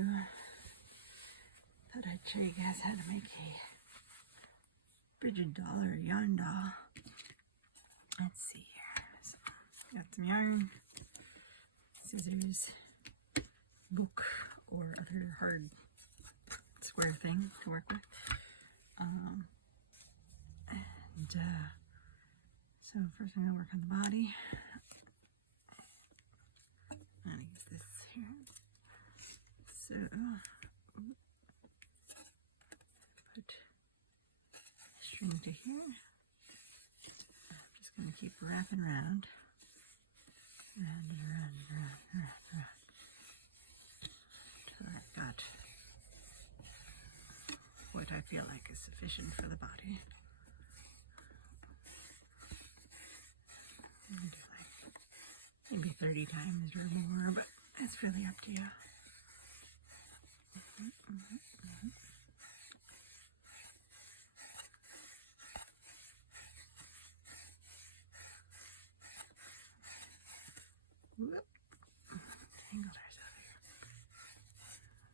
too. Thought I'd show you guys how to make a Brigid doll or yarn doll. Let's see here. So, got some yarn, scissors, book, or other hard square thing to work with. So first I'm going to work on the body. I'm going to use this here. So, put the string to here. I'm just going to keep wrapping around. Round and around and around and around and around. Until I've got what I feel like is sufficient for the body. I'm going to do like maybe 30 times or more, but it's really up to you. Whoop. Tangled ourselves here.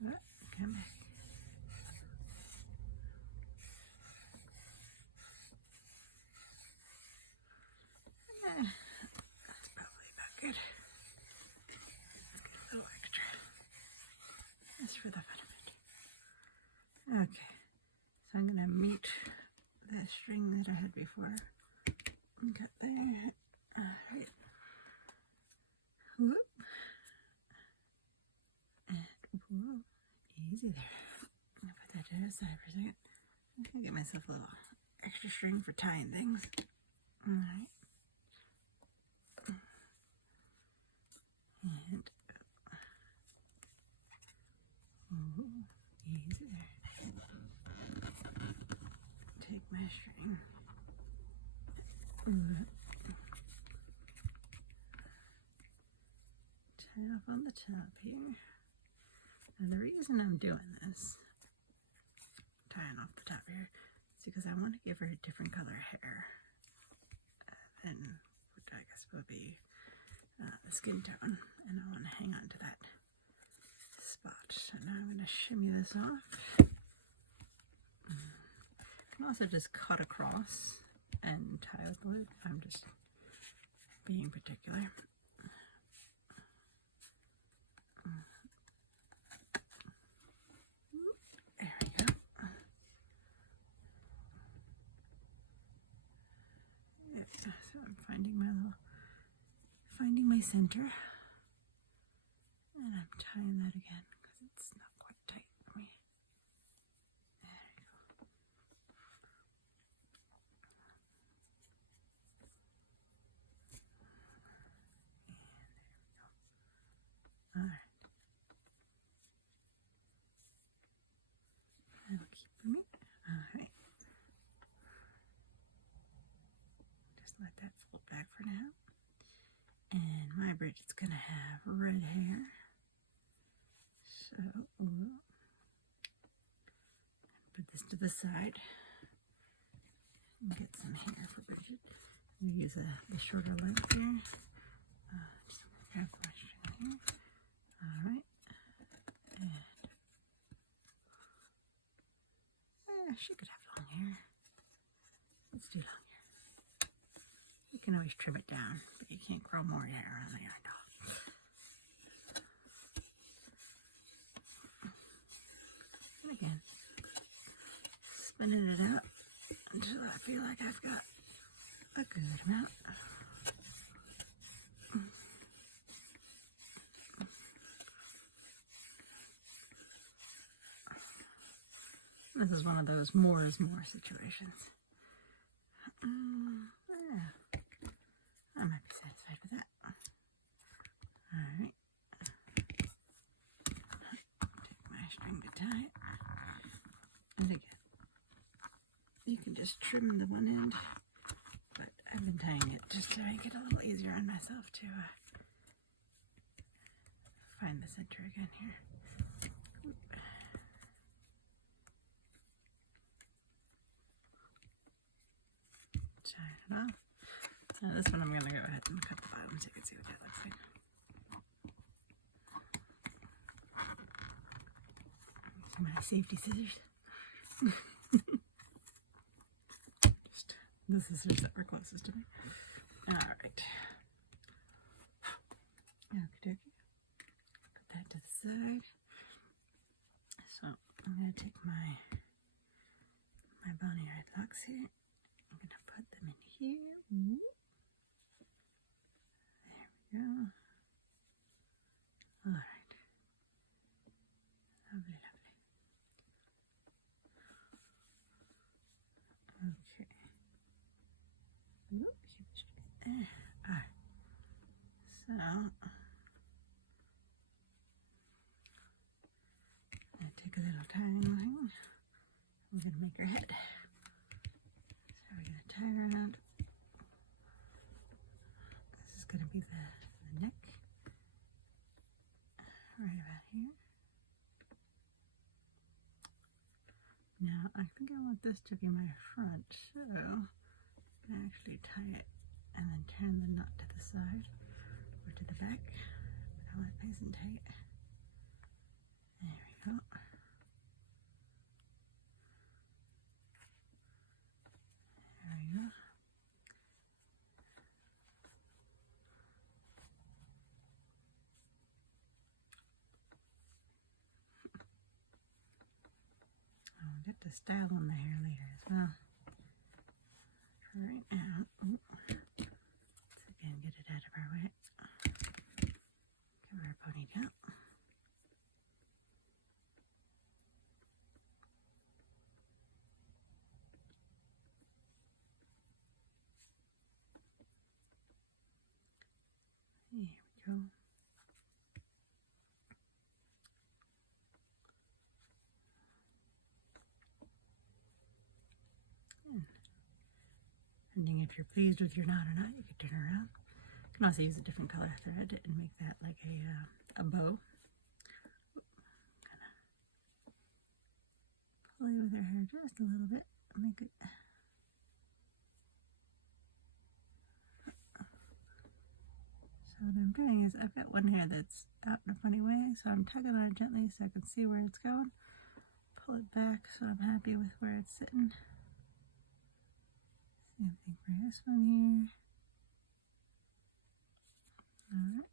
Whoop. Come back. That's probably about good. Get a little extra. Just for the fun of it. Okay. So I'm going to meet the string that I had before. Got there. Alright. Whoop. And whoa. Easy there. I'm going to put that to the side for a second. I'm going to get myself a little extra string for tying things. Alright. And easy there. Take my string. Tie it up on the top here. Now the reason I'm doing this, tying off the top here, is because I want to give her a different color hair than what I guess would be the skin tone, and I want to hang on to that spot. So now I'm going to shimmy this off. You can also just cut across and tie with the loop. I'm just being particular. There we go. So I'm finding my center, and I'm tying that again because it's not quite tight for me. There we go. And there we go. All right. That'll keep for me. All right. Just let that fold back for now. And my Brigid's gonna have red hair. So put this to the side and get some hair for Brigid. I'm gonna use the shorter length here. Just grab my string here. Alright. And she could have long hair. Let's do long hair. You can always trim it down, but you can't grow more hair on the yarn doll. And again, spinning it out until I feel like I've got a good amount. This is one of those more is more situations. Yeah. I might be satisfied with that. Alright. Take my string to tie it. And again, you can just trim the one end, but I've been tying it just to make it a little easier on myself to find the center again here. Tie it off. Now this one I'm going to go ahead and cut the bottom so you can see what that looks like. My safety scissors. The scissors that were closest to me. Alright. Okay, put that to the side. So I'm going to take my Bonnie Red locks here. I'm going to put them in here. There we go. Alright. Lovely, lovely. Okay. Oop, there. Alright. So I'm going to take a little tying line. I'm going to make her head. So we're going to tie her around. This is going to be the neck. Right about here. Now I think I want this to be my front, so I'm going to actually tie it and then turn the knot to the side or to the back. I want it nice and tight. There we go. There we go. I'll get the style on the hair later as well. For right now, let's again get it out of our way. Give her a ponytail. There we go. Depending if you're pleased with your knot or not, you can turn it around. You can also use a different color thread and make that like a bow. Kind of play with her hair just a little bit. Make it. So what I'm doing is I've got one hair that's out in a funny way, so I'm tugging on it gently so I can see where it's going. Pull it back so I'm happy with where it's sitting. Same thing for this one here. Alright.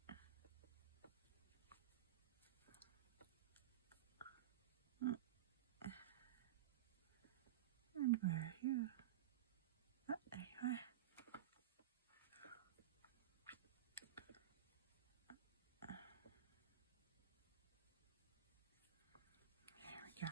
And where are you? Oh, there you are. There we go.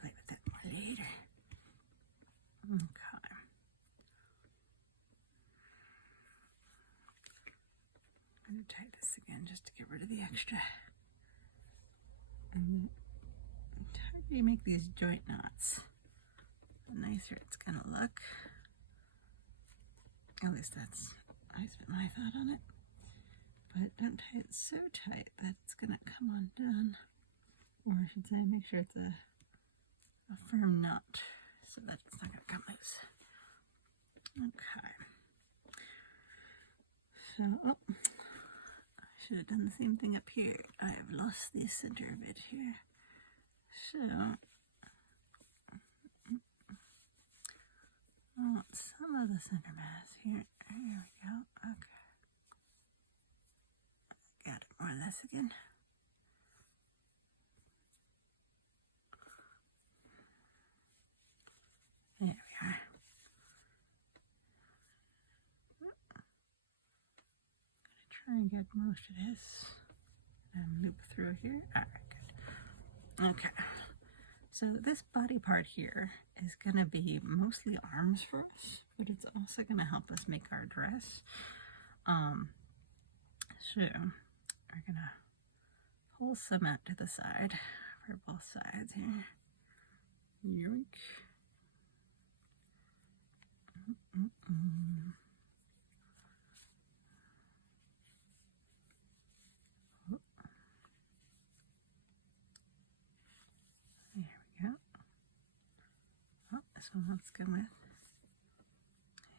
Play with that more later. Okay. I'm going to tie this again just to get rid of the extra. And the harder you make these joint knots, the nicer it's going to look. At least that's always been my thought on it. But don't tie it so tight that it's going to come undone. Or I should say, make sure it's a firm knot so that it's not going to come loose. Okay. So, oh, I should have done the same thing up here. I have lost the center of it here. So, I want some of the center mass here. There we go. Okay. Got it more or less again. There we are. Try and get most of this and loop through here. Alright, good. Okay, so this body part here is going to be mostly arms for us, but it's also going to help us make our dress. So we're going to pull some out to the side for both sides here. Yoink. There we So let's go with,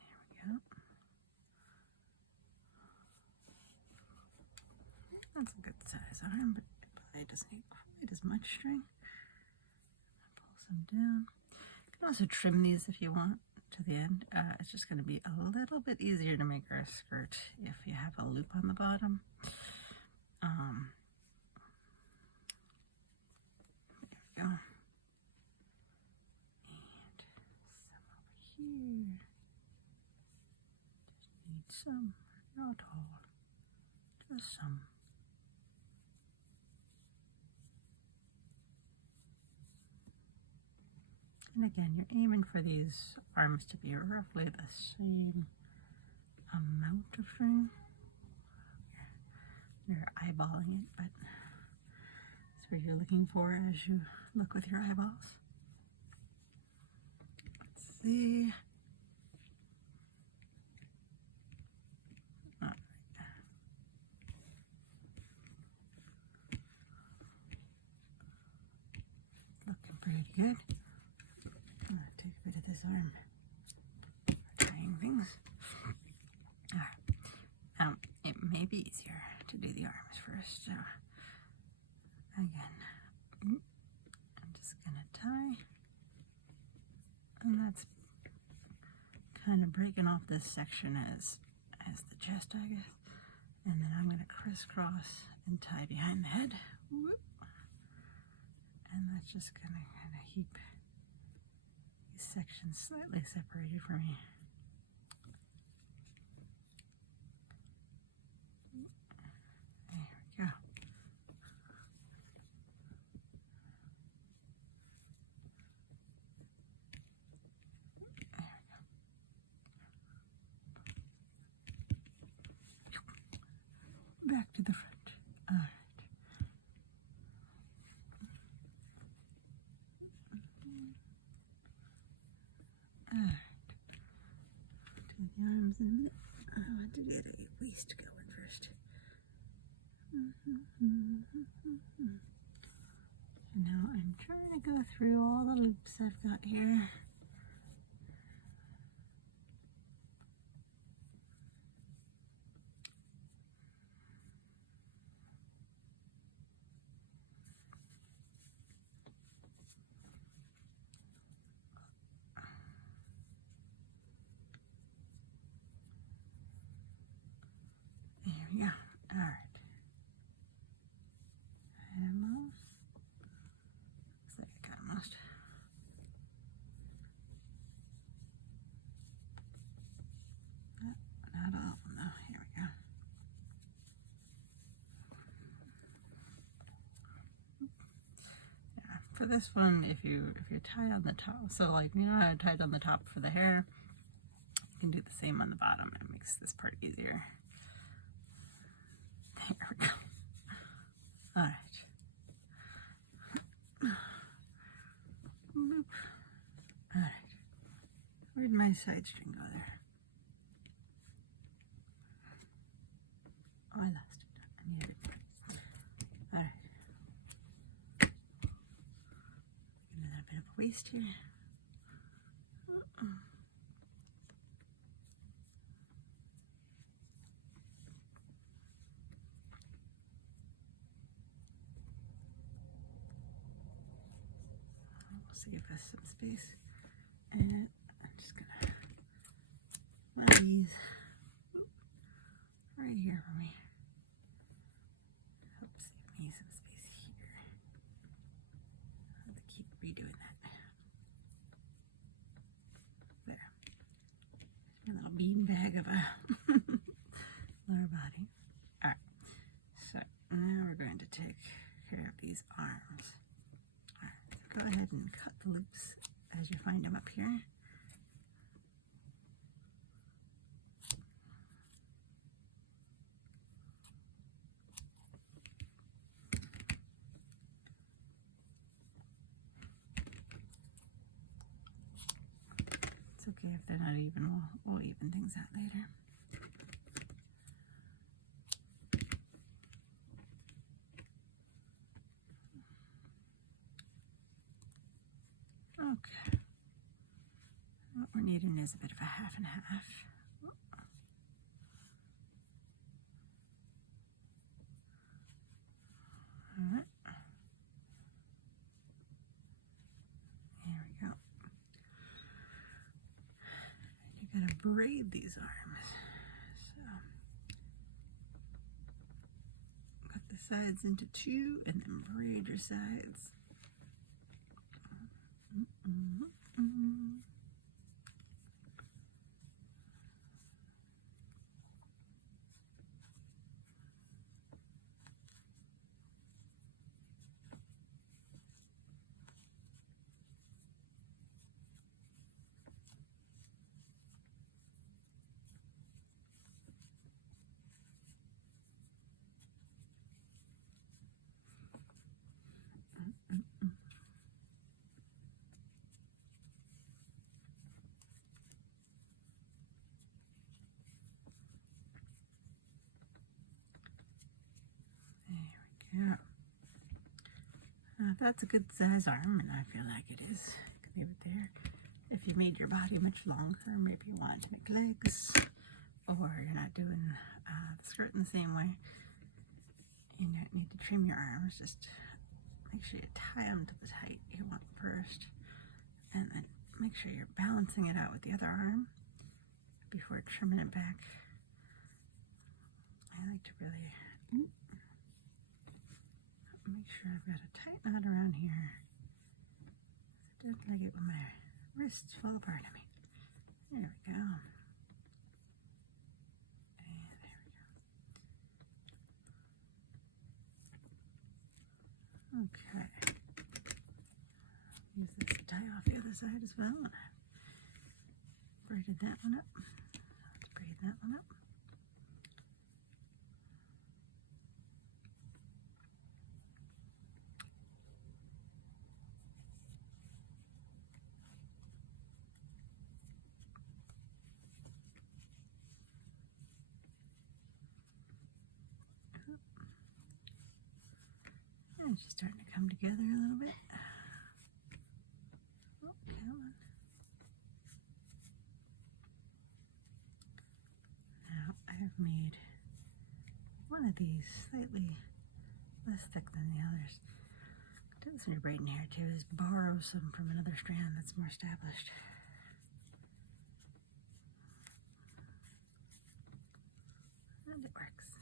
there we go. That's a good size arm, but it probably doesn't need quite as much string. Pull some down. You can also trim these if you want to the end. It's just going to be a little bit easier to make our skirt if you have a loop on the bottom. There we go. And some over here. Just need some, not all, just some. And again, you're aiming for these arms to be roughly the same amount of string. You're eyeballing it, but that's what you're looking for as you look with your eyeballs. Let's see. All right. Looking pretty good. I'm going to take a bit of this arm for tying things. All right. It may be easier to do the arms first. So again, I'm just going to tie, and that's kind of breaking off this section as the chest, I guess. And then I'm going to crisscross and tie behind the head. Whoop. And that's just going to kind of keep these sections slightly separated for me. There we go. Back to the front. All right. All right. Do the arms in a bit. I want to get a waist going first. Now I'm trying to go through all the loops I've got here. There we go. All right. Almost. Looks like I got almost. Not all of them though. Here we go. Yeah. For this one, if you tie on the top, so like you know how I tied on the top for the hair, you can do the same on the bottom. It makes this part easier. There we go. All right. Boop. All right. Where'd my side string go there? Oh, I lost it. I needed it. All right. Get a little bit of a waist here. See if there's some space, and I'm just gonna let these right here for me. Help save me some space here. I'll have to keep redoing that. There. My little bean bag of a lower body. Alright, so now we're going to take care of these arms. Go ahead and cut the loops as you find them up here. It's okay if they're not even, we'll even things out later. Okay. What we're needing is a bit of a half and half. Alright. There we go. You gotta braid these arms. So cut the sides into two and then braid your sides. Yeah. If that's a good size arm, and I feel like it is, you can leave it there. If you made your body much longer, maybe you want to make legs, or you're not doing the skirt in the same way, you need to trim your arms. Just make sure you tie them to the height you want first, and then make sure you're balancing it out with the other arm before trimming it back. I like to really make sure I've got a tight knot around here. I don't like it when my wrists fall apart on me. There we go. And there we go. Okay. Use this to tie off the other side as well. Braided that one up. Let's braid that one up. And it's just starting to come together a little bit. Oh, come on. Now I've made one of these slightly less thick than the others. Do this when you're braiding hair too, is borrow some from another strand that's more established. And it works.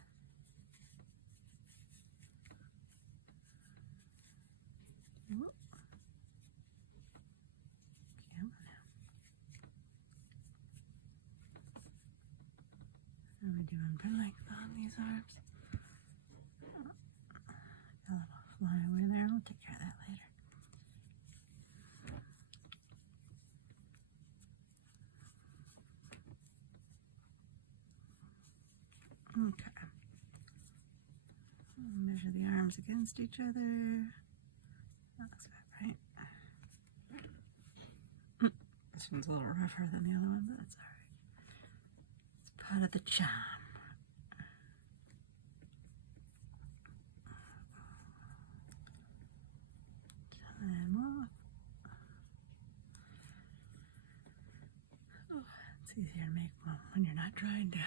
Whoop. Come on now. How are we doing for length on these arms? A little flyaway there. We'll take care of that later. Okay. We'll measure the arms against each other. That looks about right. This one's a little rougher than the other one, but that's alright. It's part of the charm. Time off. Oh, it's easier to make when you're not trying to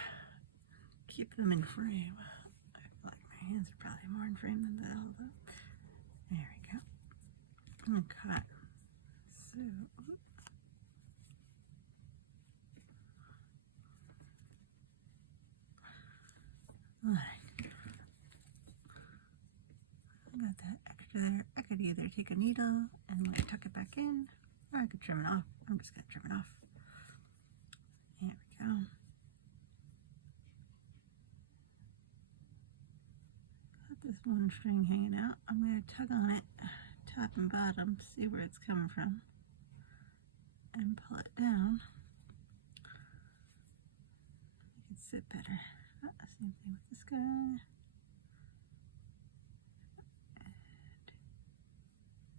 keep them in frame. I feel like my hands are probably more in frame than the elbow. There we go. Okay. So, alright. I got that extra there. I could either take a needle and like tuck it back in, or I could trim it off. I'm just gonna trim it off. There we go. Got this one string hanging out. I'm gonna tug on it, top and bottom, see where it's coming from, and pull it down. Make it sit better. Same thing with this guy. And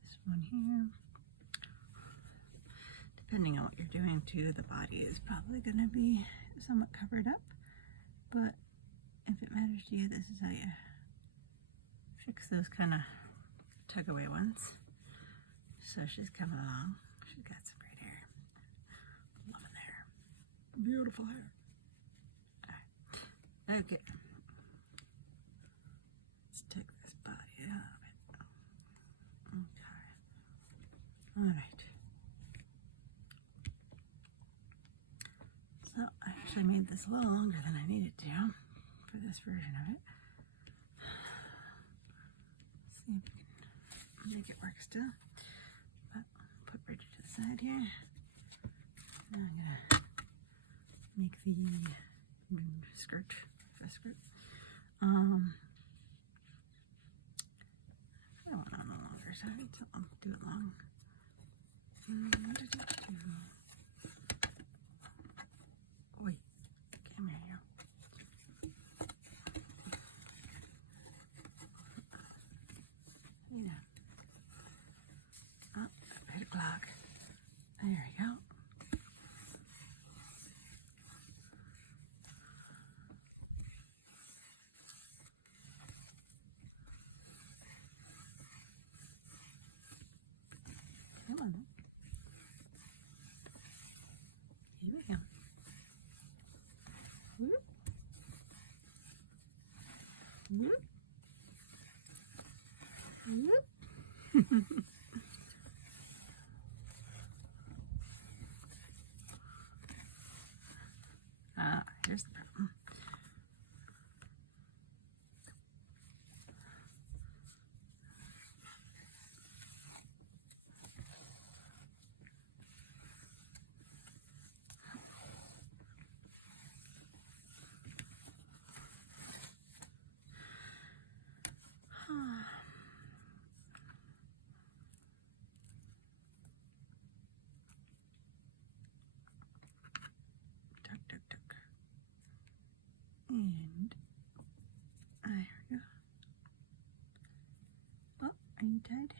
this one here. Depending on what you're doing too, the body is probably going to be somewhat covered up. But if it matters to you, this is how you fix those kind of tug away ones. So she's coming along. She's got some great hair. Beautiful hair. Okay. Let's take this body out of it. Okay. Alright. So I actually made this a little longer than I needed to for this version of it. See if we can make it work still. But I'll put Brigid to the side here. Now I'm gonna make the skirt, first skirt. I want it on the longer side, so I'll do it long. Wait, come here. Yeah. Oh, 8 o'clock. There we go. Come on. Here we go. Whoop. Whoop. Whoop. Here's the problem. Tuck, tuck, tuck. And there we go. Oh, are you tied?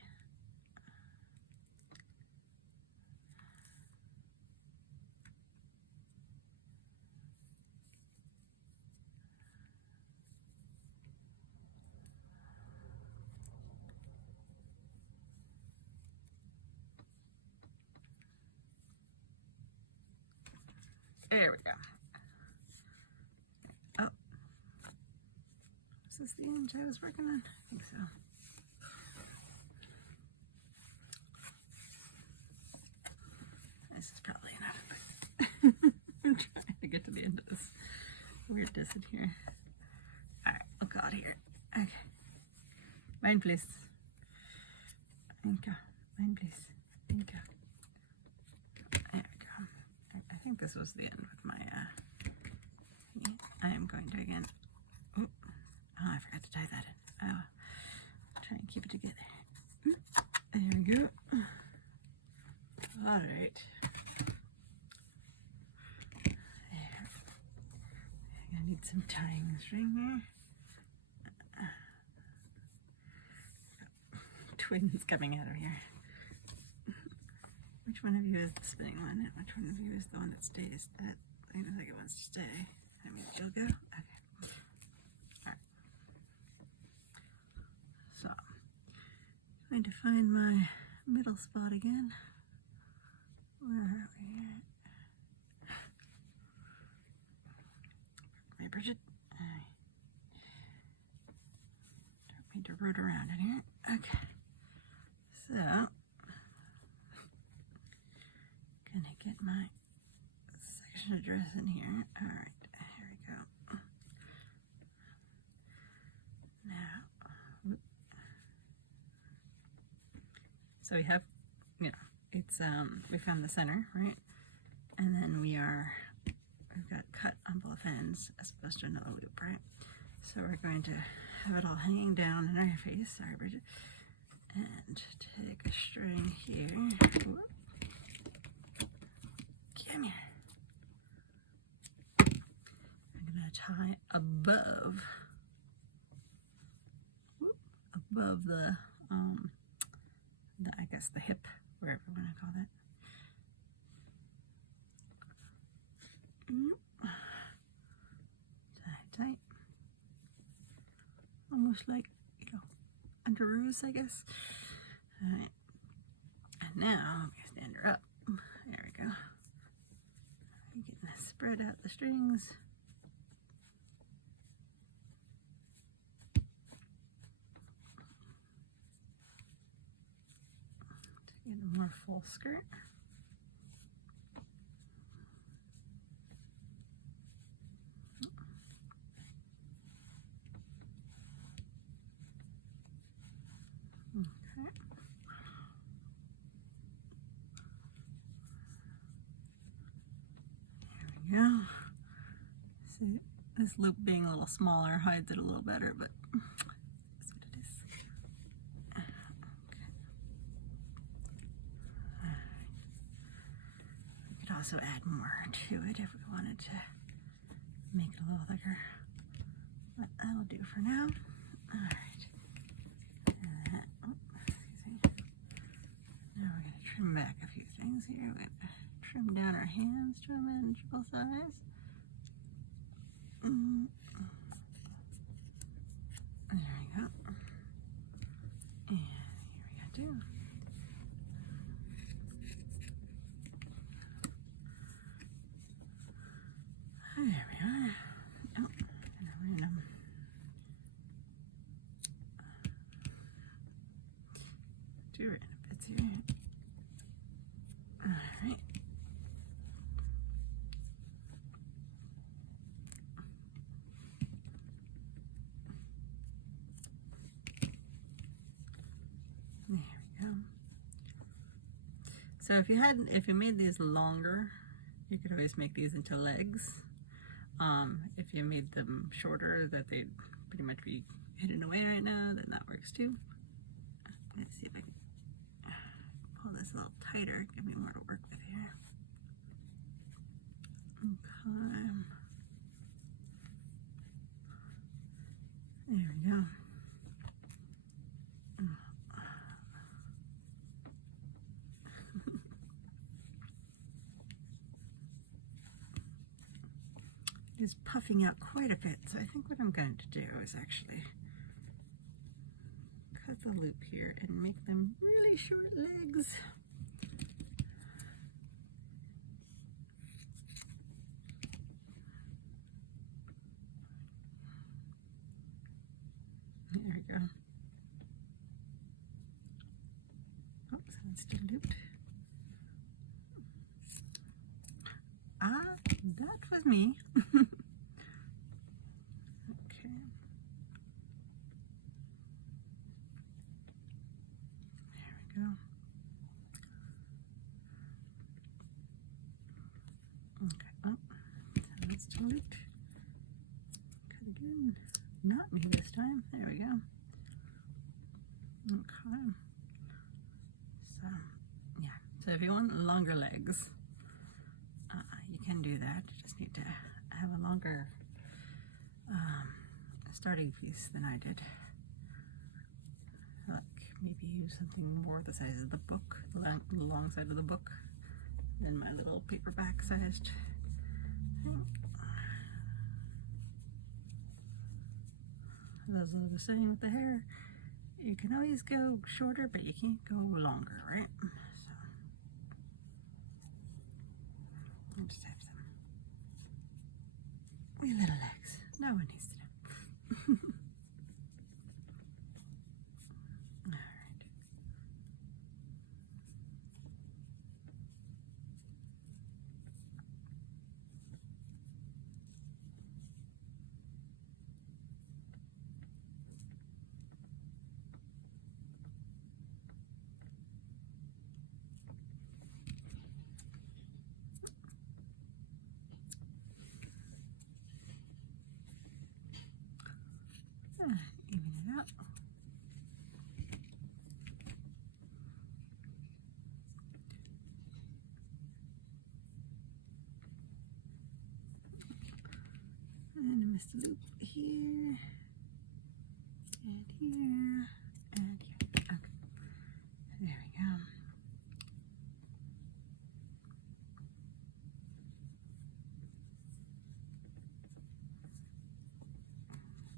There we go. Oh. Is this the inch I was working on? I think so. This is probably enough, but I'm trying to get to the end of this weirdness in here. Alright, look out here. Okay. Mine, please. Inka. Mine, please. Inka. There we go. I think this was the end with my, I am going to again. Oh, I forgot to tie that in. Oh, try and keep it together. There we go. All right. There. I'm gonna need some tying string here. Twins coming out of here. Which one of you is the spinning one, and which one of you is the one that stays? That seems like it wants to stay. I mean, you'll go. Okay. All right. So, I'm going to find my middle spot again. Where are we at? Hey, Brigid. Don't need to root around in here. Okay. So, gonna get my section of dress in here. All right, here we go. Now, whoop. So we have, you know, it's we found the center, right? And then we've got cut on both ends as opposed to another loop, right? So we're going to have it all hanging down in our face. Sorry, Brigid. And take a string here. Whoop. Come here. I'm gonna tie above, whoop, above the I guess the hip, wherever you want to call that. Tie tight. Almost like, you know, underoos, I guess. All right. And now I'm gonna stand her up. There we go. Getting that spread spread out the strings. To get a more full skirt. Okay. There we go. See, this loop being a little smaller hides it a little better, but that's what it is. Okay. We could also add more to it if we wanted to make it a little thicker, but that'll do for now. All right. Now we're going to trim back a few things here. We're going to trim down our hands to a manageable size. There we go. And here we go too. There we are. Oh, and a random. Two random bits here. Alright. There we go. So if you made these longer, you could always make these into legs. If you made them shorter, that they'd pretty much be hidden away right now, then that works too. Let's see if I can pull this a little tighter, give me more to work with here. Okay. There we go. It is puffing out quite a bit, so I think what I'm going to do is actually cut the loop here and make them really short legs. There we go. Oops, that's still looped. Ah, that was me. Okay. There we go. Okay. Oh, so that's still looped. Cut again. Not me this time. There we go. Okay. So, yeah. So if you want longer legs, you can do that. You just need to have a longer starting piece than I did. Like maybe use something more the size of the book, the long side of the book, than my little paperback sized thing. Those are the same with the hair. You can always go shorter, but you can't go longer, right? So I just have some wee little legs. No one needs to know. Alright. Even it out. And I missed a loop here, and here, and here. Okay, there we go.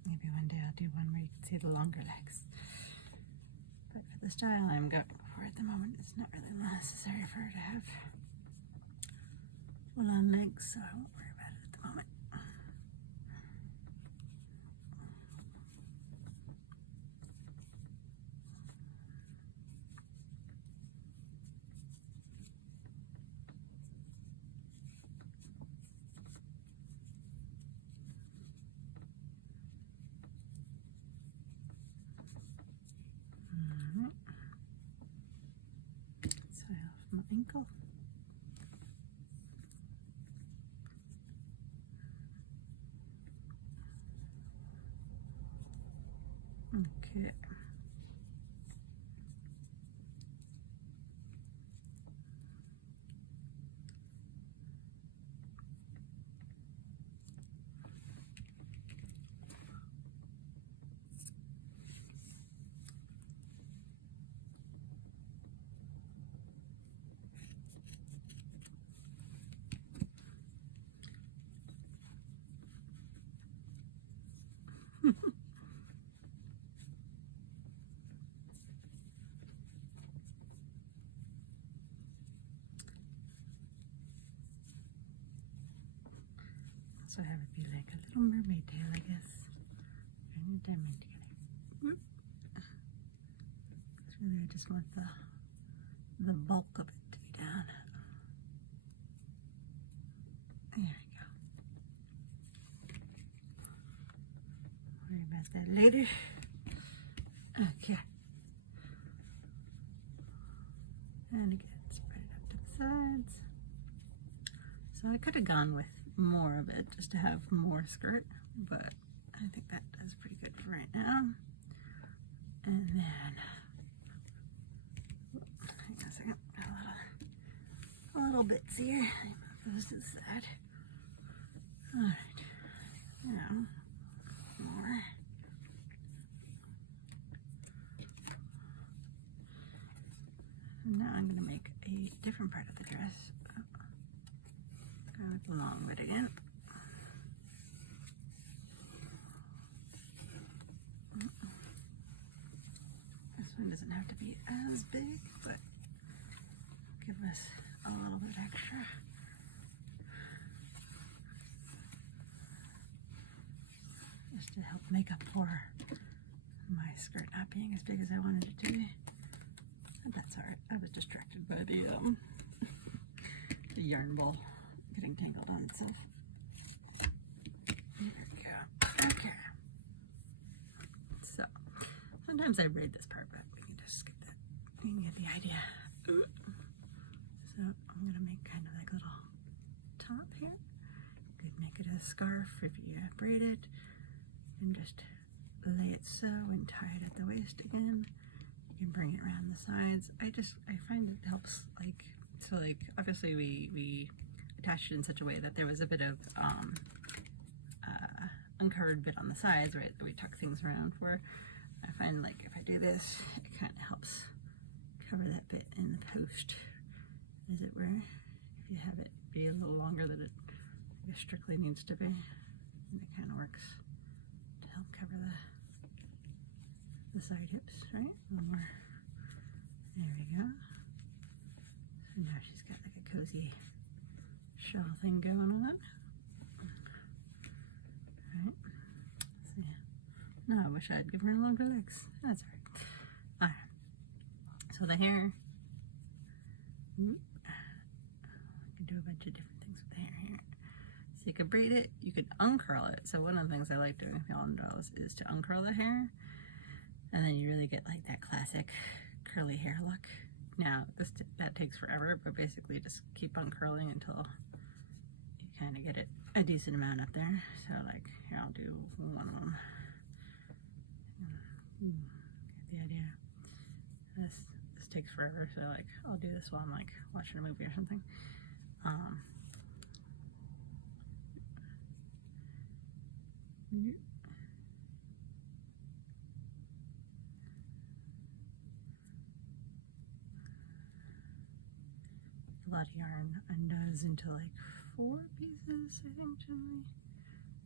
Maybe one day I'll do one where you can see the longer legs. But for the style I'm going for at the moment, it's not really necessary for her to have full-on legs, so I won't worry about it. Alright. Tie off my ankle. Okay. So have it be like a little mermaid tail, I guess. Bring the diamond together. Whoop. It's really, I just want the bulk of it to be down. There we go. Worry about that later. Okay. And again, spread it up to the sides. So I could have gone with more of it just to have more skirt, but I think that does pretty good for right now. And then, hang on a second, a little bits here. Move those to the side. All right, now more. Now I'm going to make a different part of the dress. Go with the long bit again. This one doesn't have to be as big, but give us a little bit extra. Just to help make up for my skirt not being as big as I wanted it to be. And that's alright. I was distracted by the yarn ball getting tangled on itself. There we go. Okay. So, sometimes I braid this part, but we can just skip that. You can get the idea. So, I'm going to make kind of like a little top here. You could make it a scarf if you braid it. And just lay it so and tie it at the waist again. You can bring it around the sides. I find it helps, like, so like obviously we attached it in such a way that there was a bit of uncovered bit on the sides, right, that we tuck things around for. I find like if I do this, it kind of helps cover that bit in the post, as it were. If you have it be a little longer than it I guess strictly needs to be, and it kind of works to help cover the side hips, right? A little more. There we go. So now she's got like a cozy shawl thing going on. Alright. So yeah. No, I wish I'd given her longer legs. That's alright. Alright. So the hair. I can do a bunch of different things with the hair here. So you could braid it, you could uncurl it. So one of the things I like doing with y'all dolls is to uncurl the hair. And then you really get like that classic curly hair look. Now, that takes forever, but basically just keep uncurling until you kind of get it a decent amount up there. So like, here I'll do one of them. Get the idea. This takes forever, so like, I'll do this while I'm like watching a movie or something. A lot of yarn undoes into like 4 pieces, I think, generally.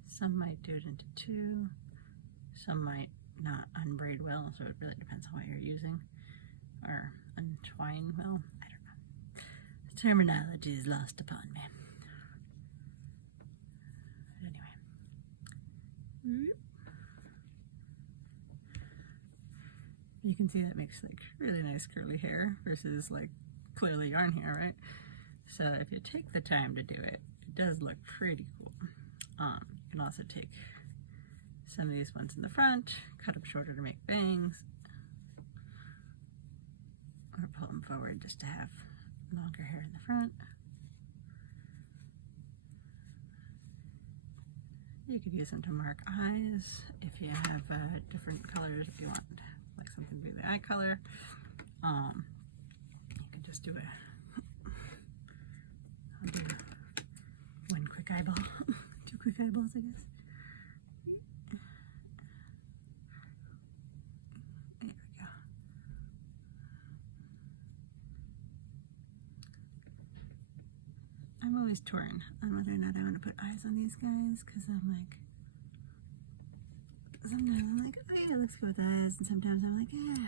Some might do it into 2. Some might not unbraid well, so it really depends on what you're using. Or untwine well, I don't know. The terminology is lost upon me. But anyway. You can see that makes like really nice curly hair versus like clearly yarn hair, right? So if you take the time to do it, it does look pretty cool. You can also take some of these ones in the front, cut them shorter to make bangs. or pull them forward just to have longer hair in the front. You could use them to mark eyes if you have different colors. If you want like something to be the eye color, you can just do it. I'll do one quick eyeball, 2 quick eyeballs, I guess. There we go. I'm always torn on whether or not I want to put eyes on these guys, because I'm like, sometimes I'm like, oh yeah, it looks good with eyes, and sometimes I'm like, yeah,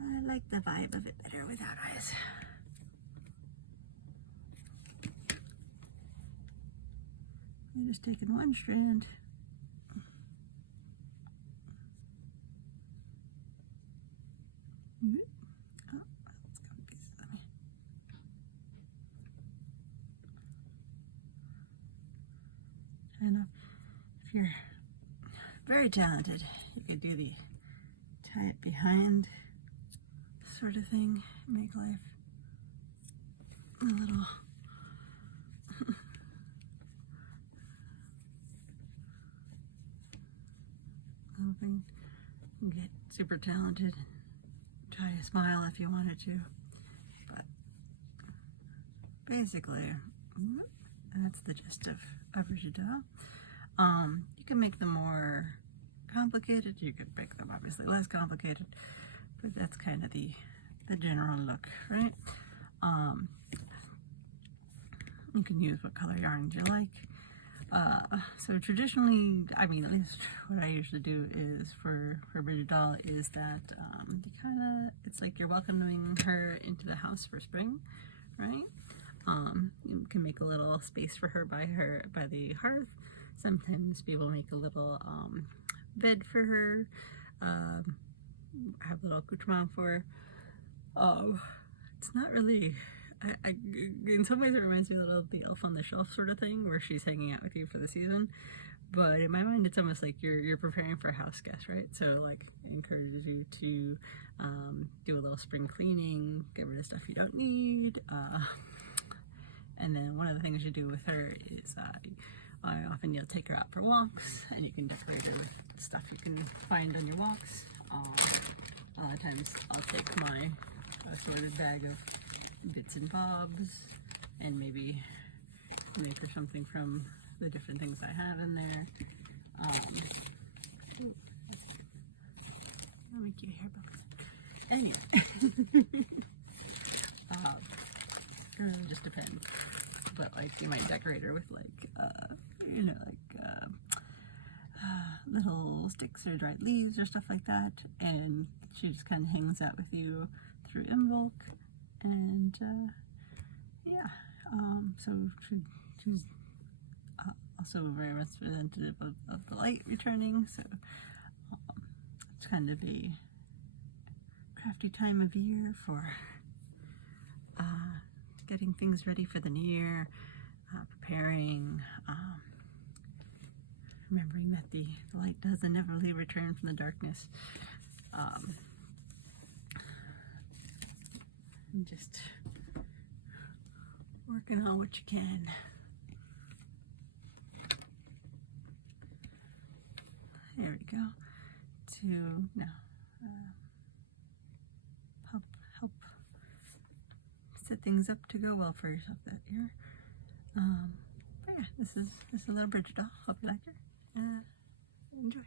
I like the vibe of it better without eyes. I'm just taking one strand. Oh, let's go with these. And if you're very talented, you could do the tie it behind sort of thing, make life a little thing. You can get super talented, try to smile if you wanted to, but basically that's the gist of Brigid. You can make them more complicated, you could make them obviously less complicated, but that's kind of the general look, right? You can use what color yarns you like. So traditionally, I mean, at least what I usually do is for Brigid doll is that you kind of, it's like you're welcoming her into the house for spring, right? You can make a little space for her by the hearth. Sometimes people make a little bed for her, have a little accoutrement for her. It's not really, in some ways it reminds me a little of the Elf on the Shelf sort of thing, where she's hanging out with you for the season. But in my mind, it's almost like you're preparing for a house guest, right? So like it encourages you to do a little spring cleaning, get rid of stuff you don't need. And then one of the things you do with her is often you'll take her out for walks, and you can decorate her with stuff you can find on your walks. A lot of times I'll take my assorted bag of bits and bobs and maybe make her something from the different things I have in there. I'll make you a hair bow. Anyway, it really just depends. But like you might decorate her with like little sticks or dried leaves or stuff like that, and she just kind of hangs out with you through Imbolc. And yeah, so she's also very representative of the light returning, so it's kind of a crafty time of year for getting things ready for the new year, preparing, remembering that the light does inevitably return from the darkness, and just working on what you can. There we go. To now help set things up to go well for yourself that year. But yeah, this is a little Brigid doll. Hope you liked it. Enjoy.